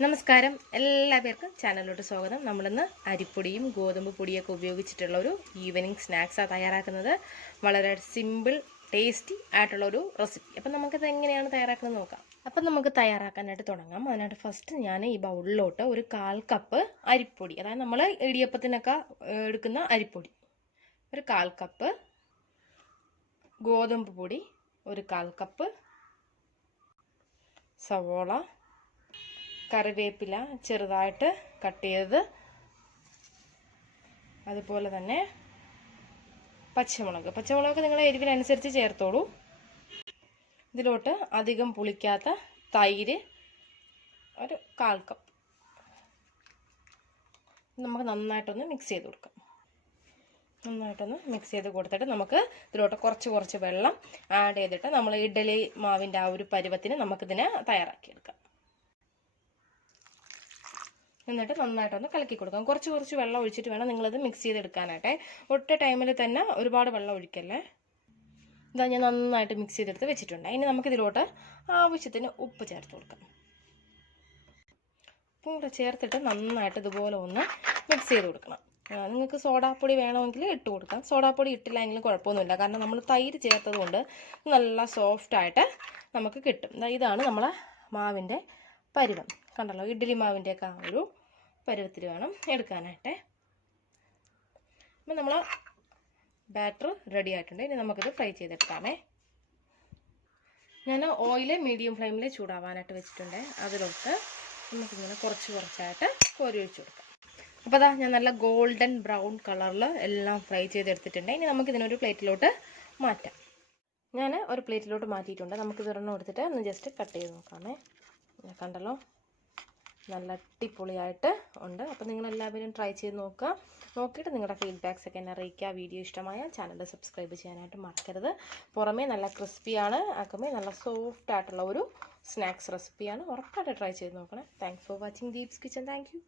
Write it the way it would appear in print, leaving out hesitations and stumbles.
നമസ്കാരം, എല്ലാവർക്കും ചാനലിലോട്ട് സ്വാഗതം. നമ്മളിന്ന് അരിപ്പൊടിയും ഗോതമ്പ് പൊടിയൊക്കെ ഉപയോഗിച്ചിട്ടുള്ള ഒരു ഈവനിങ് സ്നാക്സാണ് തയ്യാറാക്കുന്നത്. വളരെ സിമ്പിൾ ടേസ്റ്റി ആയിട്ടുള്ള ഒരു റെസിപ്പി. അപ്പം നമുക്കത് എങ്ങനെയാണ് തയ്യാറാക്കുന്നത് നോക്കാം. അപ്പം നമുക്ക് തയ്യാറാക്കാനായിട്ട് തുടങ്ങാം. അതിനായിട്ട് ഫസ്റ്റ് ഞാൻ ഈ ബൗളിലോട്ട് ഒരു 1/4 കപ്പ് അരിപ്പൊടി, അതായത് നമ്മൾ ഇടിയപ്പത്തിനൊക്കെ എടുക്കുന്ന അരിപ്പൊടി, ഒരു 1/4 കപ്പ് ഗോതമ്പ് പൊടി, ഒരു 1/4 കപ്പ് സവോള, കറിവേപ്പില ചെറുതായിട്ട് കട്ട് ചെയ്തത്, അതുപോലെ തന്നെ പച്ചമുളക് നിങ്ങളെ എരിവിനനുസരിച്ച് ചേർത്തോളൂ. ഇതിലോട്ട് അധികം പുളിക്കാത്ത തൈര് ഒരു 1/4 കപ്പ്. നമുക്ക് നന്നായിട്ടൊന്ന് മിക്സ് ചെയ്ത് കൊടുക്കാം. നന്നായിട്ടൊന്ന് മിക്സ് ചെയ്ത് കൊടുത്തിട്ട് നമുക്ക് ഇതിലോട്ട് കുറച്ച് വെള്ളം ആഡ് ചെയ്തിട്ട് നമ്മൾ ഇഡ്ഡലി മാവിൻ്റെ ആ ഒരു പരുവത്തിന് നമുക്കിതിനെ തയ്യാറാക്കിയെടുക്കാം. എന്നിട്ട് നന്നായിട്ടൊന്ന് കലക്കി കൊടുക്കാം. കുറച്ച് വെള്ളം ഒഴിച്ചിട്ട് വേണം നിങ്ങളിത് മിക്സ് ചെയ്തെടുക്കാനായിട്ട്. ഒറ്റ ടൈമിൽ തന്നെ ഒരുപാട് വെള്ളം ഒഴിക്കല്ലേ. ഇതാ ഞാൻ നന്നായിട്ട് മിക്സ് ചെയ്തെടുത്ത് വെച്ചിട്ടുണ്ട്. ഇനി നമുക്കിതിലോട്ട് ആവശ്യത്തിന് ഉപ്പ് ചേർത്ത് കൊടുക്കാം. ഉപ്പും കൂടെ ചേർത്തിട്ട് നന്നായിട്ട് ഇതുപോലെ ഒന്ന് മിക്സ് ചെയ്ത് കൊടുക്കണം. നിങ്ങൾക്ക് സോഡാപ്പൊടി വേണമെങ്കിൽ ഇട്ട് കൊടുക്കാം. സോഡാപ്പൊടി ഇട്ടില്ലെങ്കിലും കുഴപ്പമൊന്നുമില്ല, കാരണം നമ്മൾ തൈര് ചേർത്തത് കൊണ്ട് നല്ല സോഫ്റ്റായിട്ട് നമുക്ക് കിട്ടും. ഇതാണ് നമ്മളെ മാവിൻ്റെ പരുവം. കണ്ടല്ലോ, ഇഡ്ഡലി മാവിൻ്റെയൊക്കെ ആ ഒരു പരുവത്തിൽ വേണം എടുക്കാനായിട്ട്. അപ്പം നമ്മൾ ബാറ്റർ റെഡി ആയിട്ടുണ്ട്. ഇനി നമുക്കിത് ഫ്രൈ ചെയ്തെടുക്കാമേ. ഞാൻ ഓയിൽ മീഡിയം ഫ്ലെയിമിൽ ചൂടാവാനായിട്ട് വെച്ചിട്ടുണ്ട്. അതിലോട്ട് നമുക്കിങ്ങനെ കുറച്ചായിട്ട് കോരി ഒഴിച്ചു കൊടുക്കാം. അപ്പോൾ അതാ ഞാൻ നല്ല ഗോൾഡൻ ബ്രൗൺ കളറിൽ എല്ലാം ഫ്രൈ ചെയ്തെടുത്തിട്ടുണ്ട്. ഇനി നമുക്കിതിനൊരു പ്ലേറ്റിലോട്ട് മാറ്റാം. ഞാൻ ഒരു പ്ലേറ്റിലോട്ട് മാറ്റിയിട്ടുണ്ട്. നമുക്കിതൊരെണ്ണം എടുത്തിട്ട് ഒന്ന് ജസ്റ്റ് കട്ട് ചെയ്ത് നോക്കാമേ. കണ്ടല്ലോ, നല്ല അടിപൊളിയായിട്ട് ഉണ്ട്. അപ്പോൾ നിങ്ങളെല്ലാവരും ട്രൈ ചെയ്ത് നോക്കിയിട്ട് നിങ്ങളുടെ ഫീഡ്ബാക്സ് ഒക്കെ എന്നെ അറിയിക്കുക. വീഡിയോ ഇഷ്ടമായ ചാനൽ സബ്സ്ക്രൈബ് ചെയ്യാനായിട്ട് മറക്കരുത്. പുറമേ നല്ല ക്രിസ്പിയാണ്, അകമേ നല്ല സോഫ്റ്റ് ആയിട്ടുള്ള ഒരു സ്നാക്സ് റെസിപ്പിയാണ്. ഉറപ്പായിട്ട് ട്രൈ ചെയ്ത് നോക്കണം. Thanks for watching Deep's kitchen. Thank you.